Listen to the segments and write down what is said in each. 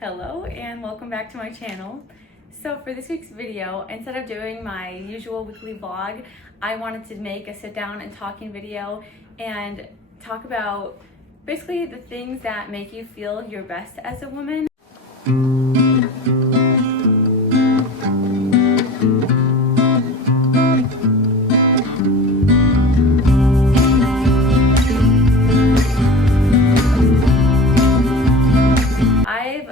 Hello and welcome back to my channel. So for this week's video, instead of doing my usual weekly vlog, I wanted to make a sit down and talking video and talk about basically the things that make you feel your best as a woman.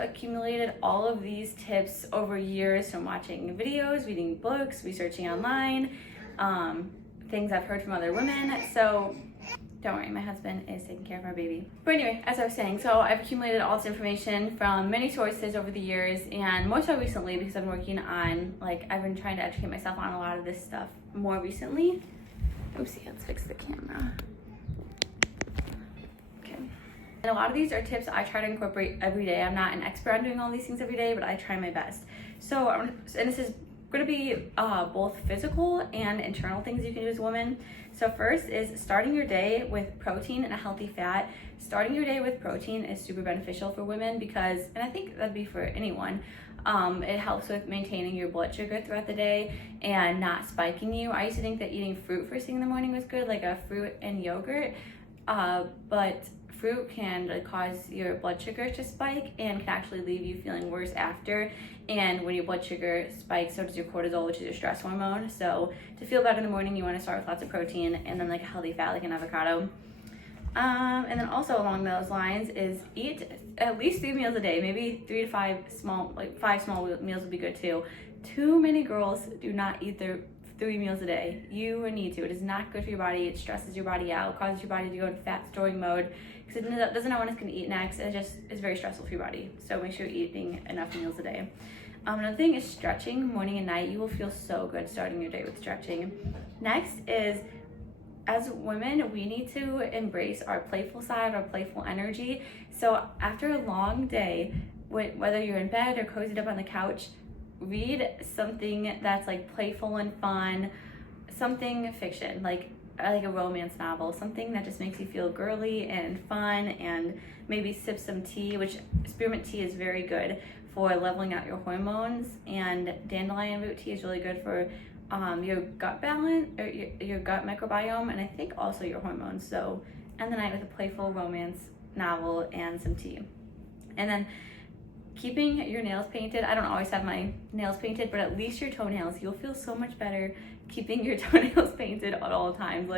Accumulated all of these tips over years from watching videos, reading books, researching online, things I've heard from other women. So don't worry, my husband is taking care of our baby. But anyway, as I was saying, so I've accumulated all this information from many sources over the years, and more so recently because I've been working on, I've been trying to educate myself on a lot of this stuff more recently. Oopsie, let's fix the camera. And a lot of these are tips I try to incorporate every day. I'm not an expert on doing all these things every day, but I try my best. So, and this is going to be both physical and internal things you can do as a woman. So first is starting your day with protein and a healthy fat. Starting your day with protein is super beneficial for women because, and I think that'd be for anyone, it helps with maintaining your blood sugar throughout the day and not spiking you. I used to think that eating fruit first thing in the morning was good, like a fruit and yogurt, but fruit can cause your blood sugar to spike and can actually leave you feeling worse after. And when your blood sugar spikes, so does your cortisol, which is your stress hormone. So to feel better in the morning, you want to start with lots of protein and then a healthy fat like an avocado. And then also along those lines is eat at least 3 meals a day, maybe 3 to 5 small, 5 small meals would be good too. Too many girls do not eat their 3 meals a day. You need to. It is not good for your body. It stresses your body out, causes your body to go into fat storing mode because it doesn't know when it's going to eat next. It just is very stressful for your body. So make sure you're eating enough meals a day. Another thing is stretching morning and night. You will feel so good starting your day with stretching. Next is, as women, we need to embrace our playful side, our playful energy. So after a long day, whether you're in bed or cozied up on the couch, read something that's playful and fun, something fiction, like a romance novel, something that just makes you feel girly and fun, and maybe sip some tea, which spearmint tea is very good for leveling out your hormones, and dandelion root tea is really good for your gut balance, or your gut microbiome, and I think also your hormones. So end the night with a playful romance novel and some tea. And then keeping your nails painted. I don't always have my nails painted, but at least your toenails. You'll feel so much better keeping your toenails painted at all times.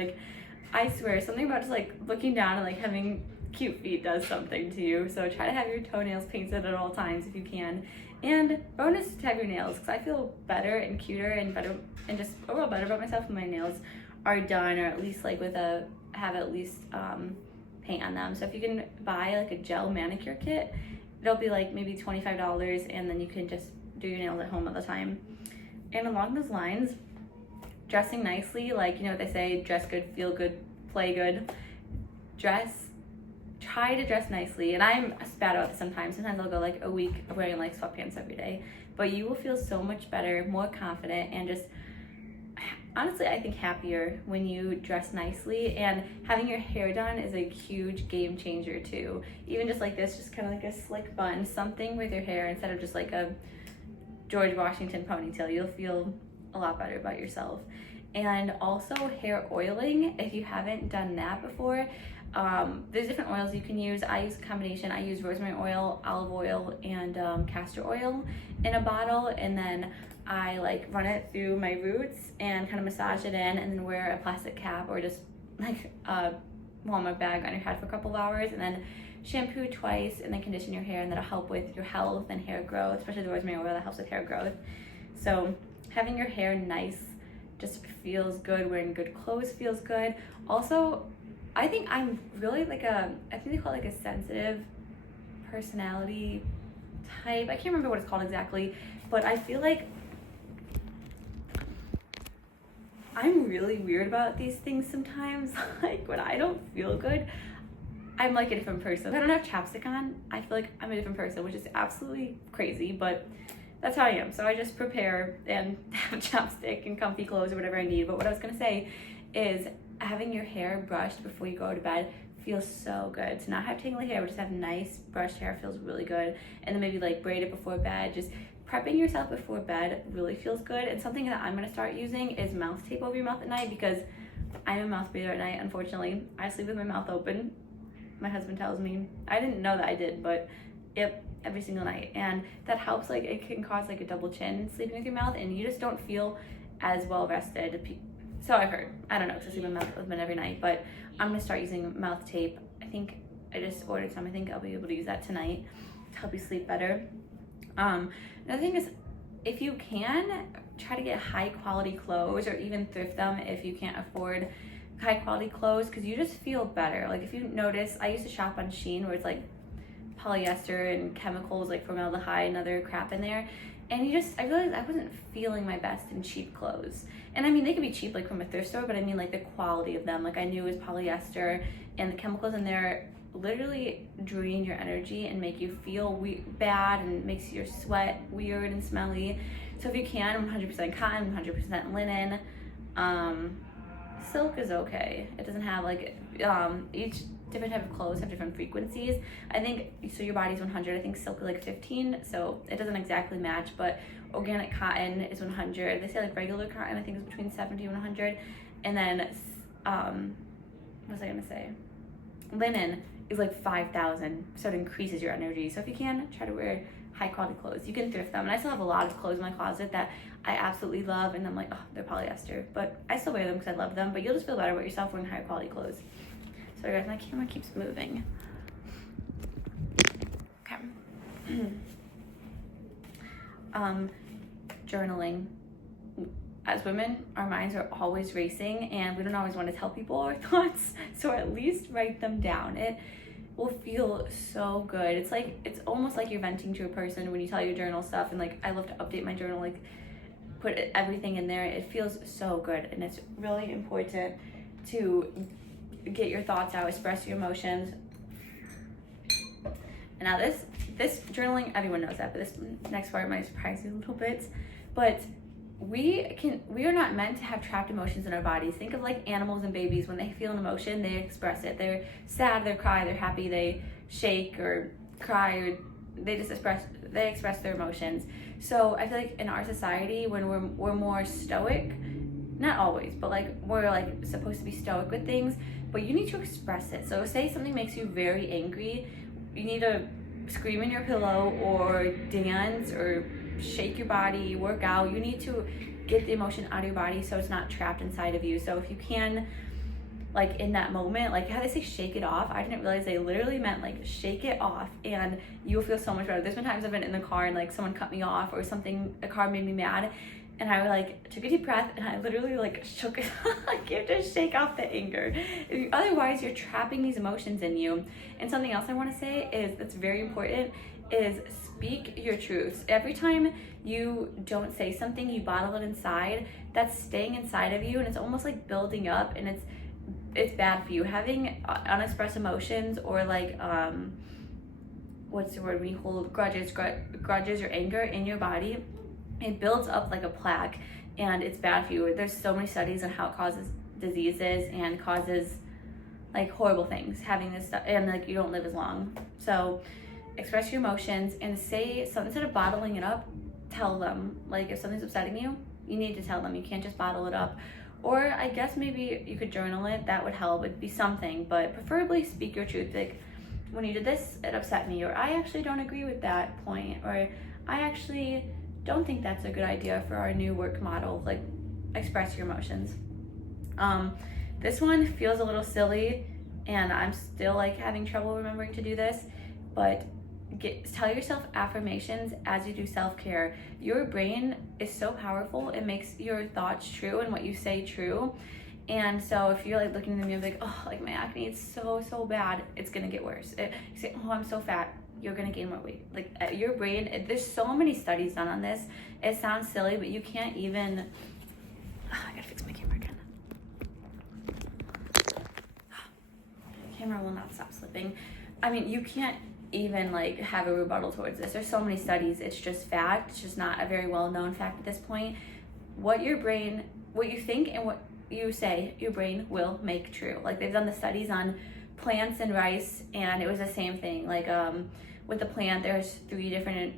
I swear, something about just looking down and having cute feet does something to you. So try to have your toenails painted at all times if you can. And bonus to have your nails, because I feel better and cuter and better and just overall better about myself when my nails are done, or at least have at least paint on them. So if you can buy a gel manicure kit, it'll be maybe $25, and then you can just do your nails at home all the time. And along those lines, dressing nicely, you know what they say, dress good, feel good, play good. Try to dress nicely. And I'm bad about this sometimes. Sometimes I'll go a week of wearing sweatpants every day. But you will feel so much better, more confident, and just honestly, I think happier when you dress nicely. And having your hair done is a huge game changer too. Even just like this, just kind of a slick bun, something with your hair instead of just a George Washington ponytail. You'll feel a lot better about yourself. And also hair oiling, if you haven't done that before, there's different oils you can use. I use a combination. I use rosemary oil, olive oil, and castor oil in a bottle, and then I run it through my roots and kind of massage it in, and then wear a plastic cap or just a Walmart bag on your head for a couple of hours, and then shampoo twice, and then condition your hair, and that'll help with your health and hair growth, especially the rosemary oil that helps with hair growth. So having your hair nice just feels good. Wearing good clothes feels good. Also, I think I'm really I think they call it a sensitive personality type. I can't remember what it's called exactly, but I feel I'm really weird about these things sometimes. When I don't feel good, I'm a different person. If I don't have chapstick on, I feel I'm a different person, which is absolutely crazy, but that's how I am. So I just prepare and have chapstick and comfy clothes or whatever I need. But what I was gonna say is having your hair brushed before you go to bed feels so good. To not have tangly hair, but just have nice brushed hair feels really good. And then maybe like braid it before bed. Just prepping yourself before bed really feels good. And something that I'm gonna start using is mouth tape over your mouth at night, because I'm a mouth breather at night, unfortunately. I sleep with my mouth open. My husband tells me. I didn't know that I did, but yep, every single night. And that helps, like it can cause like a double chin sleeping with your mouth, and you just don't feel as well rested. So I've heard. I don't know, because I sleep with my mouth open every night, but I'm gonna start using mouth tape. I think I just ordered some. I think I'll be able to use that tonight to help you sleep better. Another thing is, if you can, try to get high quality clothes, or even thrift them if you can't afford high quality clothes, because you just feel better. Like if you notice, I used to shop on Shein, where it's like polyester and chemicals like formaldehyde and other crap in there, and I realized I wasn't feeling my best in cheap clothes. And I mean, they could be cheap like from a thrift store, but I mean like the quality of them, like I knew it was polyester, and the chemicals in there literally drain your energy and make you feel bad, and makes your sweat weird and smelly. So if you can, 100% cotton, 100% linen. Silk is okay. It doesn't have like each different type of clothes have different frequencies. I think so your body's 100. I think silk is like 15, so it doesn't exactly match. But organic cotton is 100. They say like regular cotton I think is between 70 and 100. And then what was I gonna say? Linen is like 5,000, so it increases your energy. So if you can, try to wear high quality clothes. You can thrift them, and I still have a lot of clothes in my closet that I absolutely love, and I'm like, oh, they're polyester, but I still wear them because I love them. But you'll just feel better about yourself wearing high quality clothes. Sorry guys, my camera keeps moving. Okay. Journaling. As women, our minds are always racing, and we don't always want to tell people our thoughts, so at least write them down. It will feel so good. It's almost like you're venting to a person when you tell your journal stuff. And like, I love to update my journal, like put everything in there. It feels so good, and it's really important to get your thoughts out, express your emotions. And now this journaling, everyone knows that, but this next part might surprise you a little bit. But we are not meant to have trapped emotions in our bodies. Think of like animals and babies. When they feel an emotion, they express it. They're sad, they cry, they're happy, they shake or cry, or they express their emotions. So I feel like in our society, when we're more stoic, not always, but like we're like supposed to be stoic with things, but you need to express it. So say something makes you very angry, you need to scream in your pillow or dance or shake your body, work out. You need to get the emotion out of your body so it's not trapped inside of you. So if you can, like in that moment, like how they say shake it off, I didn't realize they literally meant like shake it off, and you'll feel so much better. There's been times I've been in the car and like someone cut me off, or a car made me mad, and I like took a deep breath and I literally like shook it like you have to shake off the anger. Otherwise you're trapping these emotions in you. And something else I want to say is that's very important is speak your truths. Every time you don't say something, you bottle it inside, that's staying inside of you, and it's almost like building up, and it's bad for you. Having unexpressed emotions, or like what's the word when you hold grudges or anger in your body, it builds up like a plaque, and it's bad for you. There's so many studies on how it causes diseases and causes like horrible things, having this stuff, and like you don't live as long. So express your emotions and say something. Instead of bottling it up, tell them. Like if something's upsetting you, you need to tell them. You can't just bottle it up. Or I guess maybe you could journal it. That would help. It'd be something, but preferably speak your truth. Like, when you did this, it upset me, or I actually don't agree with that point, or I actually don't think that's a good idea for our new work model. Like, express your emotions. This one feels a little silly, and I'm still like having trouble remembering to do this, but tell yourself affirmations as you do self-care. Your brain is so powerful, it makes your thoughts true and what you say true. And so if you're like looking in the mirror like, oh, like my acne is so bad, it's gonna get worse. You say, oh, I'm so fat, you're gonna gain more weight. Like your brain, there's so many studies done on this. It sounds silly, but you can't even, I gotta fix my camera again. Camera will not stop slipping. I mean, you can't even like have a rebuttal towards this. There's so many studies. It's just fact. It's just not a very well-known fact at this point. What you think and what you say, your brain will make true. Like they've done the studies on plants and rice, and it was the same thing. Like with the plant, there's three different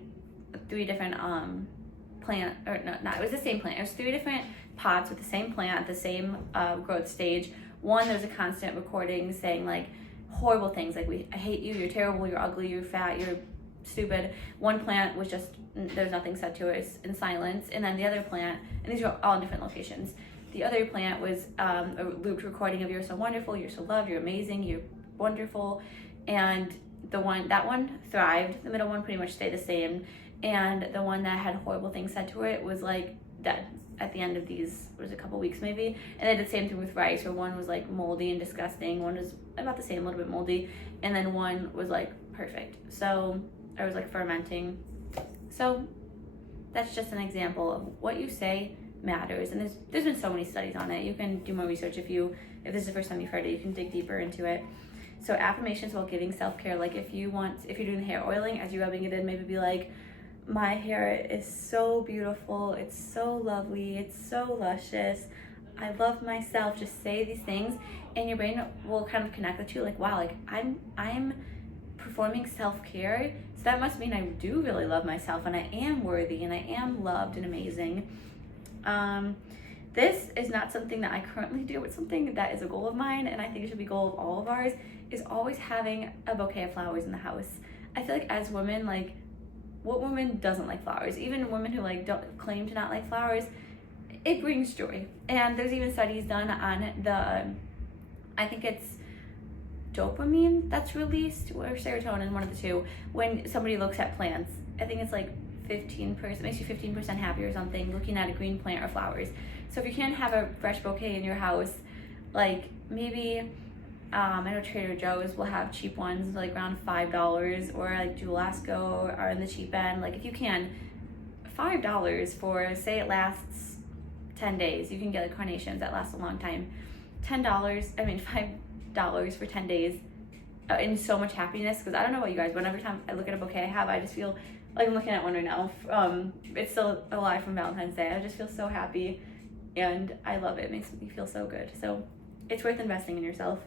plant, or no, not, it was the same plant. It was 3 different pots with the same plant at the same growth stage. One, there's a constant recording saying like horrible things like I hate you, you're terrible, you're ugly, you're fat, you're stupid. One plant was just, there's nothing said to it, it's in silence. And then the other plant, and these are all in different locations, the other plant was a looped recording of you're so wonderful, you're so loved, you're amazing, you're wonderful. And that one thrived. The middle one pretty much stayed the same. And the one that had horrible things said to it was like dead at the end of these, what was it, a couple weeks maybe. And they did the same thing with rice, where one was like moldy and disgusting, one was about the same, a little bit moldy, and then one was like perfect. So I was like fermenting. So that's just an example of what you say matters. And there's been so many studies on it. You can do more research if this is the first time you've heard it, you can dig deeper into it. So affirmations while giving self-care, like if you're doing hair oiling, as you're rubbing it in, maybe be like, my hair is so beautiful, it's so lovely, it's so luscious, I love myself. Just say these things and your brain will kind of connect the two, like, wow, like I'm performing self-care, so that must mean I do really love myself and I am worthy and I am loved and amazing. This is not something that I currently do, but something that is a goal of mine, and I think it should be a goal of all of ours, is always having a bouquet of flowers in the house. I feel like as women, like, what woman doesn't like flowers? Even women who like don't claim to not like flowers, it brings joy. And there's even studies done on the, I think it's dopamine that's released, or serotonin, one of the two, when somebody looks at plants. I think it's like 15%, makes you 15% happy or something, looking at a green plant or flowers. So if you can't have a fresh bouquet in your house, like maybe, I know Trader Joe's will have cheap ones like around $5, or like Jewel-Osco are in the cheap end. Like if you can, $5 for, say it lasts 10 days, you can get like carnations that last a long time. $5 for 10 days, and so much happiness. Because I don't know about you guys, but every time I look at a bouquet I have, I just feel like I'm looking at one right now. It's still alive from Valentine's Day. I just feel so happy and I love it. It makes me feel so good. So it's worth investing in yourself.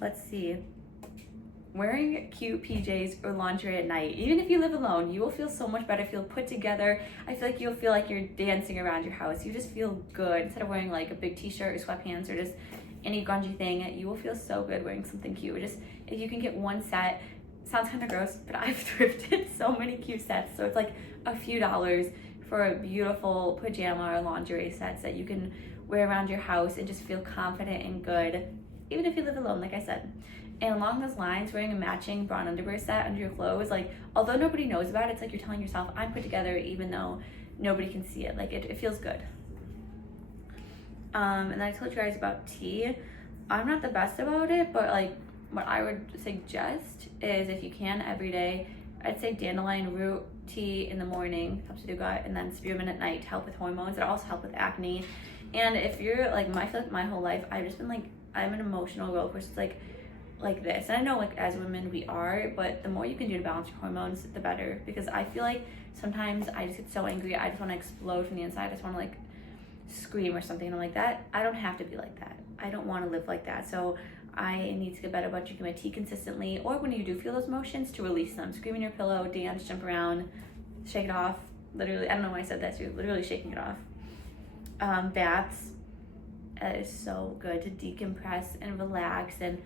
Let's see. Wearing cute PJs or lingerie at night, even if you live alone, you will feel so much better, feel put together. I feel like you'll feel like you're dancing around your house. You just feel good. Instead of wearing like a big t-shirt or sweatpants or just any grungy thing, you will feel so good wearing something cute. Just if you can get one set, sounds kind of gross, but I've thrifted so many cute sets. So it's like a few dollars for a beautiful pajama or lingerie sets that you can wear around your house and just feel confident and good, even if you live alone, like I said. And along those lines, wearing a matching bra and underwear set under your clothes, like, although nobody knows about it, it's like you're telling yourself, I'm put together, even though nobody can see it. Like, it feels good. And then I told you guys about tea. I'm not the best about it, but like, what I would suggest is, if you can, every day, I'd say dandelion root tea in the morning, helps with your gut, and then spearmint at night to help with hormones. It also helps with acne. And if you're like, I feel like my whole life, I've just been like, I'm an emotional roller coaster, like this. And I know like as women we are, but the more you can do to balance your hormones, the better. Because I feel like sometimes I just get so angry, I just want to explode from the inside. I just want to like scream or something. And I'm like, that, I don't have to be like that. I don't want to live like that. So I need to get better about drinking my tea consistently, or when you do feel those emotions, to release them. Scream in your pillow, dance, jump around, shake it off. Literally, I don't know why I said that, so you're literally shaking it off. Baths, it is so good to decompress and relax and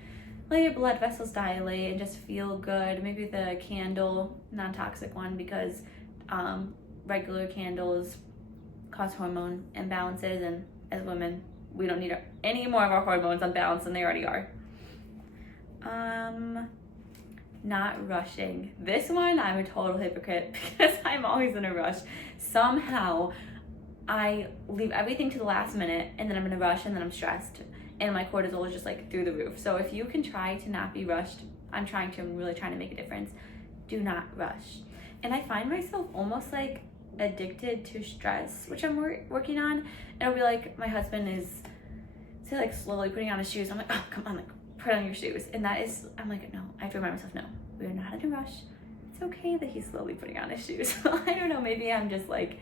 let your blood vessels dilate and just feel good. Maybe the candle, non-toxic one, because regular candles cause hormone imbalances, and as women, we don't need any more of our hormones unbalanced than they already are. Not rushing. This one, I'm a total hypocrite because I'm always in a rush. Somehow, I leave everything to the last minute, and then I'm in a rush, and then I'm stressed, and my cortisol is just like through the roof. So if you can try to not be rushed, I'm really trying to make a difference. Do not rush. And I find myself almost like addicted to stress, which I'm working on. And it'll be like, my husband is, say, like slowly putting on his shoes. I'm like, oh, come on, like put on your shoes. And that is, I'm like, no, I have to remind myself, no, we're not in a rush. It's okay that he's slowly putting on his shoes. I don't know, maybe I just like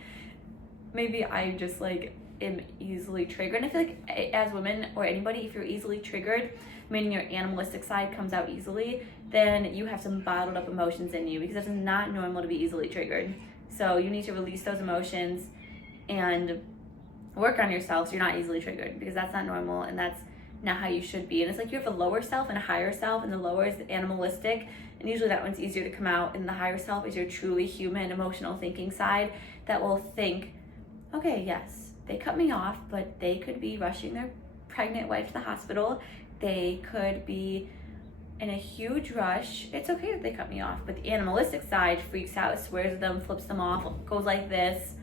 am easily triggered. And I feel like as women or anybody, if you're easily triggered, meaning your animalistic side comes out easily, then you have some bottled up emotions in you, because it's not normal to be easily triggered. So you need to release those emotions and work on yourself so you're not easily triggered, because that's not normal and that's not how you should be. And it's like you have a lower self and a higher self, and the lower is the animalistic, and usually that one's easier to come out, and the higher self is your truly human, emotional thinking side that will think, okay, yes, they cut me off, but they could be rushing their pregnant wife to the hospital. They could be in a huge rush. It's okay that they cut me off. But the animalistic side freaks out, swears at them, flips them off, goes like this.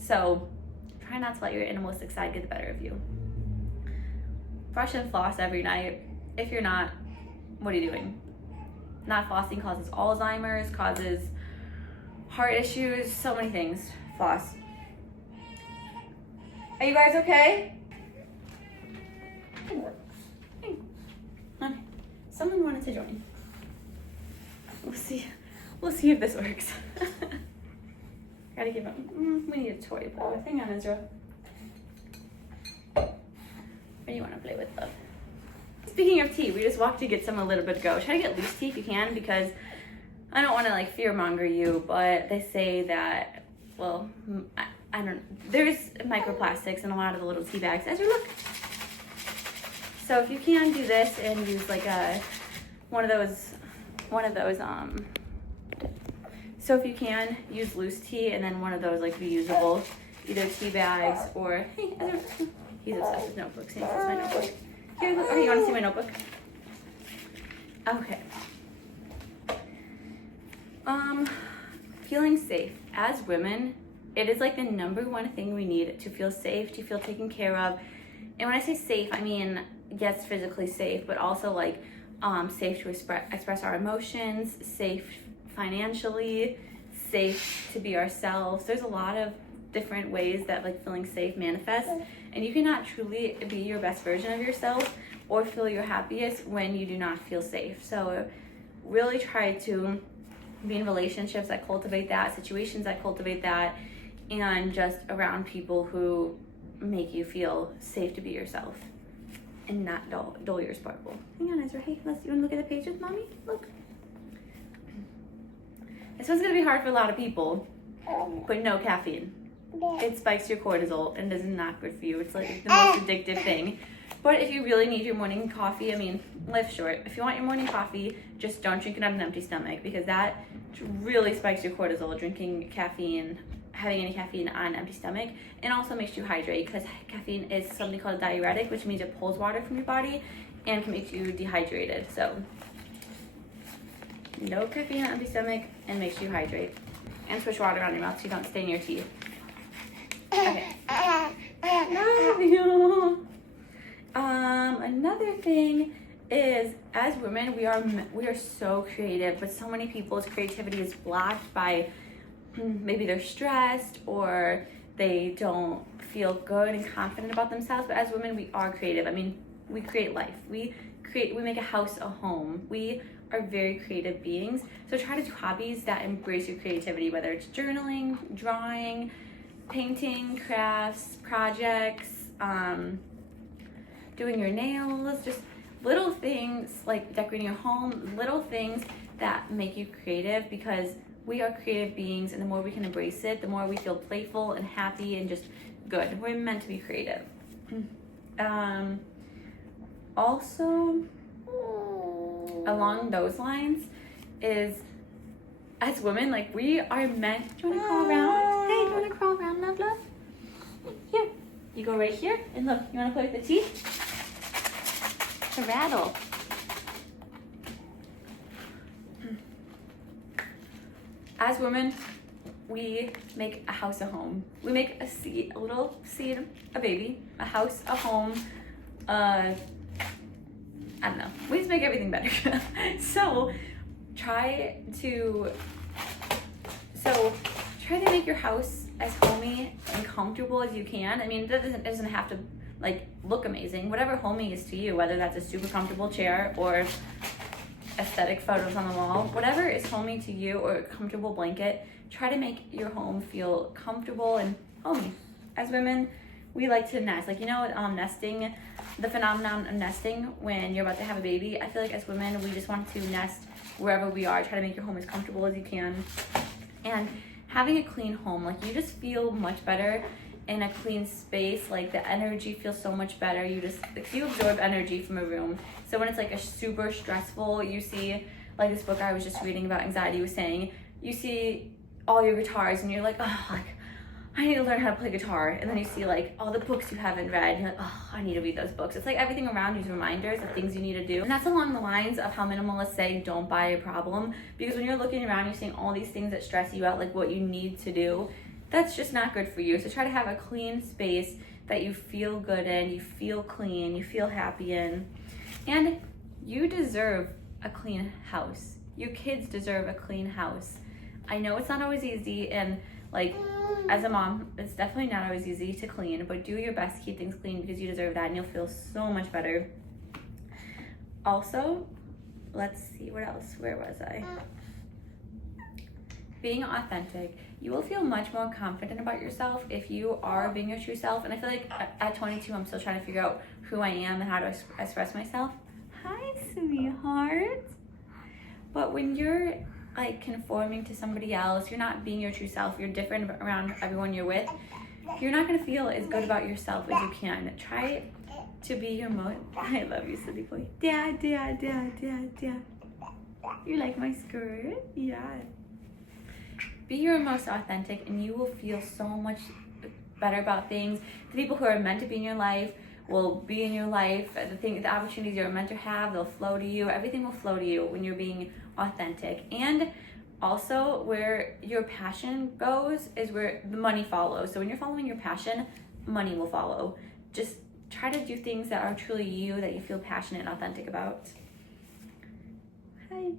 So try not to let your animalistic side get the better of you. Brush and floss every night. If you're not, what are you doing? Not flossing causes Alzheimer's, causes heart issues, so many things. Floss. Are you guys okay? Okay. Someone wanted to join. We'll see. We'll see if this works. Gotta give him. We need a toy to play with. Hang on, Ezra. What do you want to play with, love? Speaking of tea, we just walked to get some a little bit ago. Try to get loose tea if you can, because I don't want to like fear monger you, but they say that, well, I don't. There's microplastics in a lot of the little tea bags. Ezra, look. So if you can do this and use like one of those. So if you can use loose tea and then one of those like reusable, either tea bags or hey, Ezra, he's obsessed with notebooks. He thinks it's my notebook. Here, look. Okay, you want to see my notebook? Okay. Feeling safe as women, it is like the number one thing we need to feel safe, to feel taken care of. And when I say safe, I mean, yes, physically safe, but also like safe to express our emotions, safe financially, safe to be ourselves. There's a lot of different ways that like feeling safe manifests, and you cannot truly be your best version of yourself or feel your happiest when you do not feel safe. So really try to be in relationships that cultivate that, situations that cultivate that, and just around people who make you feel safe to be yourself and not dull your sparkle. Hang on, Ezra. Hey, you want to look at the page with mommy? Look. This one's going to be hard for a lot of people, but no caffeine. It spikes your cortisol and is not good for you. It's like the most addictive thing. But if you really need your morning coffee, I mean, life short. If you want your morning coffee, just don't drink it on an empty stomach, because that really spikes your cortisol, drinking caffeine, having any caffeine on an empty stomach, and also makes you hydrate, because caffeine is something called a diuretic, which means it pulls water from your body and can make you dehydrated. So no caffeine on an empty stomach, and makes you hydrate. And switch water on your mouth so you don't stain your teeth. Okay. Love you. Another thing is, as women, we are so creative, but so many people's creativity is blocked by maybe they're stressed or they don't feel good and confident about themselves. But as women, we are creative. I mean, we create life. We make a house a home. We are very creative beings. So try to do hobbies that embrace your creativity, whether it's journaling, drawing, painting, crafts, projects, doing your nails, just little things like decorating your home, little things that make you creative, because we are creative beings, and the more we can embrace it, the more we feel playful and happy and just good. We're meant to be creative. Also, along those lines is, as women, like, we are meant. Do you want to crawl around? Hey, do you want to crawl around, love? Here. You go right here, and look, you want to play with the teeth? To rattle. As women, we make a house a home. We make a seed, a little seed, a baby, a house, a home. I don't know. We just make everything better. So try to make your house as homey and comfortable as you can. I mean, it doesn't have to like look amazing. Whatever homey is to you, whether that's a super comfortable chair or aesthetic photos on the wall, whatever is homey to you, or a comfortable blanket, try to make your home feel comfortable and homey. As women, we like to nest. Like, you know, nesting, the phenomenon of nesting when you're about to have a baby. I feel like as women, we just want to nest wherever we are. Try to make your home as comfortable as you can. And having a clean home, like, you just feel much better in a clean space. Like, the energy feels so much better. You just, like, you absorb energy from a room. So when it's like a super stressful, you see, like this book I was just reading about anxiety was saying, you see all your guitars and you're like, oh, like, I need to learn how to play guitar. And then you see like all the books you haven't read and you're like, oh, I need to read those books. It's like everything around you is reminders of things you need to do. And that's along the lines of how minimalists say don't buy a problem, because when you're looking around, you're seeing all these things that stress you out, like what you need to do. That's just not good for you. So try to have a clean space that you feel good in, you feel clean, you feel happy in. And you deserve a clean house. Your kids deserve a clean house. I know it's not always easy, and like as a mom, it's definitely not always easy to clean, but do your best to keep things clean because you deserve that and you'll feel so much better. Also, let's see, what else? Where was I? Being authentic. You will feel much more confident about yourself if you are being your true self. And I feel like at 22, I'm still trying to figure out who I am and how to express myself. Hi, sweetheart. But when you're like conforming to somebody else, you're not being your true self, you're different around everyone you're with, you're not gonna feel as good about yourself as you can. Try to be your most, I love you, silly boy. Dad, dad, dad, dad, dad. You like my skirt? Yeah. Be your most authentic and you will feel so much better about things. The people who are meant to be in your life will be in your life. The opportunities you're meant to have, they'll flow to you. Everything will flow to you when you're being authentic. And also, where your passion goes is where the money follows. So when you're following your passion, money will follow. Just try to do things that are truly you, that you feel passionate and authentic about. Hi.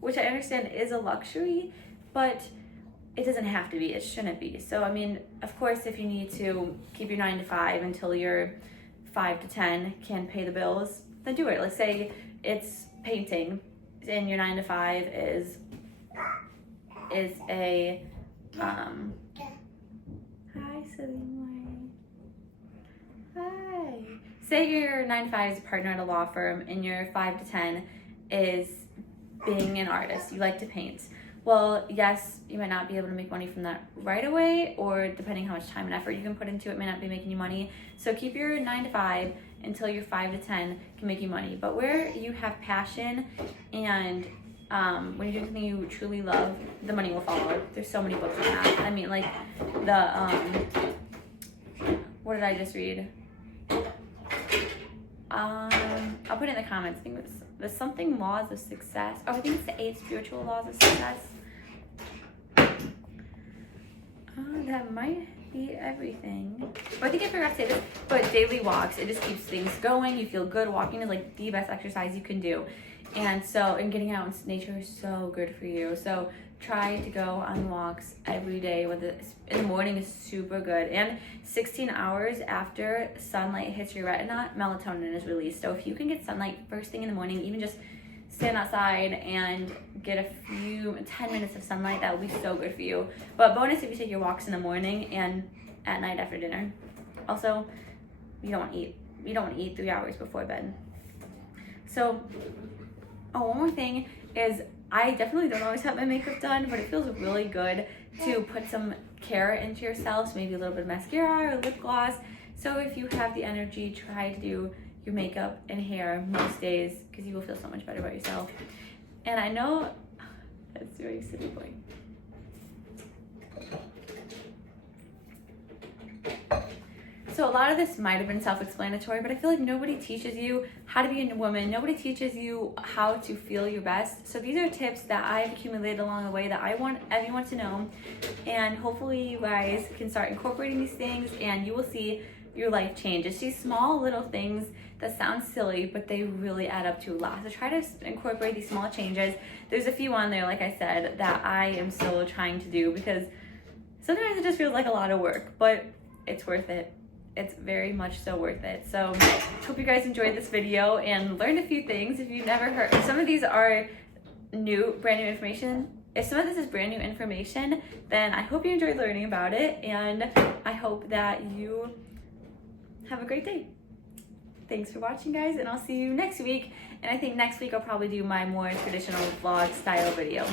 Which I understand is a luxury, but it doesn't have to be. It shouldn't be. So, I mean, of course, if you need to keep your 9 to 5 until you're 5 to 10, can pay the bills, then do it. Let's say it's painting and your 9 to 5 is a hi, silly boy. Hi. Say your 9 to 5 is a partner at a law firm and your 5 to 10 is being an artist. You like to paint. Well, yes, you might not be able to make money from that right away, or depending how much time and effort you can put into it, may not be making you money. So keep your 9 to 5 until your 5 to 10 can make you money. But where you have passion and when you're doing something you truly love, the money will follow. There's so many books on that. I mean, like the what did I just read? I'll put it in the comments. I think there's something laws of success. Oh, I think it's the 8 spiritual laws of success. That might be everything. Oh, I think I forgot to say this, but daily walks, it just keeps things going. You feel good. Walking is like the best exercise you can do. And getting out in nature is so good for you. So try to go on walks every day. Whether in the morning is super good. And 16 hours after sunlight hits your retina, melatonin is released. So if you can get sunlight first thing in the morning, even just stand outside and get a few 10 minutes of sunlight, that will be so good for you. But bonus if you take your walks in the morning and at night after dinner. Also, you don't want to eat 3 hours before bed. So one more thing is, I definitely don't always have my makeup done, but it feels really good to put some care into yourself. So maybe a little bit of mascara or lip gloss. So if you have the energy, try to do your makeup and hair most days, because you will feel so much better about yourself. And I know that's very silly boy. So a lot of this might have been self-explanatory, but I feel like nobody teaches you how to be a woman. Nobody teaches you how to feel your best. So these are tips that I've accumulated along the way that I want everyone to know. And hopefully you guys can start incorporating these things and you will see your life change. It's these small little things that sound silly, but they really add up to a lot. So try to incorporate these small changes. There's a few on there, like I said, that I am still trying to do, because sometimes it just feels like a lot of work, but it's worth it. It's very much so worth it. So hope you guys enjoyed this video and learned a few things. If you've never heard, if some of these are brand new information, if some of this is brand new information, then I hope you enjoyed learning about it, and I hope that you have a great day. Thanks for watching, guys, and I'll see you next week. And I think next week I'll probably do my more traditional vlog style video.